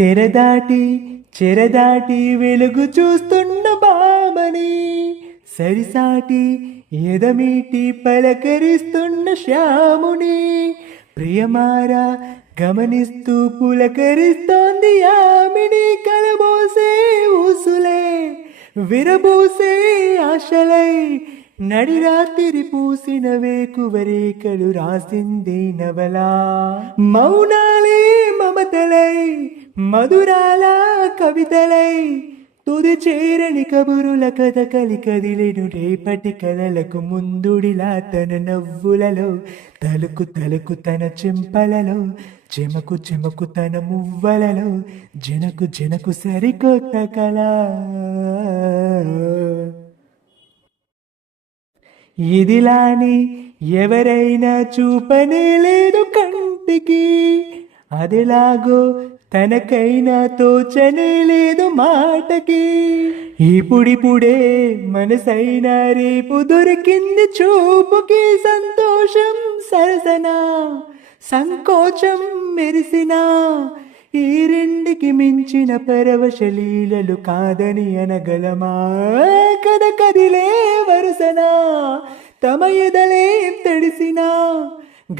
తెరదాటి చెరదాటి వెలుగు చూస్తున్న బామని, సరిసాటి ఎదమీటి పలకరిస్తున్న శ్యాముని, ప్రియమారా గమనిస్తూ పులకరిస్తోంది ఆమిని. కలబోసే ఊసులే విరబూసే ఆశలై, నడిరాత్రి పూసిన వేకువరేకలు రాసింది నవలా. మౌనాలే మమతలై మధురాల కవితలై, తుది చేరని కబురుల కథ కదిలెను రేపటి కలలకు ముందుడిలా. తన నవ్వులలో తలుకు తలుకు తన చెంపలలో, చెమకు చెమకు తన మువ్వలలో, జనకు జనకు సరికొత్త కళ. ఇదిలాని ఎవరైనా చూపనే లేదు కంటికి, అదిలాగో తనకైనా తోచనే లేదు మాటకి. ఇప్పుడిప్పుడే మనసైనా రేపు దొరికింది చూపుకి. సంతోషం సరసనా సంకోచం మెరిసినా, ఈ రెండికి మించిన పరవశలీలలు కాదని అనగలమా. కథ కదిలే వరుసనా తమ ఎదలేం తడిసినా,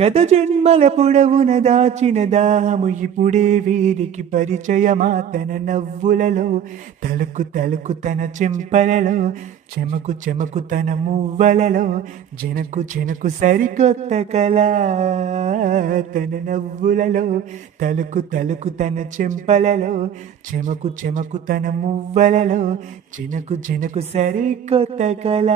గత జన్మల పొడవున దాచిన దాహము ఇప్పుడే వీరికి పరిచయమా. తన నవ్వులలో తలుకు తలుకు తన చెంపలలో, చెమకు చెమకు తన మువ్వలలో, జనకు జనకు సరికొత్త కళ. తన నవ్వులలో తలుకు తలుకు తన చెంపలలో, చెమకు చెమకు తన మువ్వలలో, జనకు జనకు సరికొత్త కళ.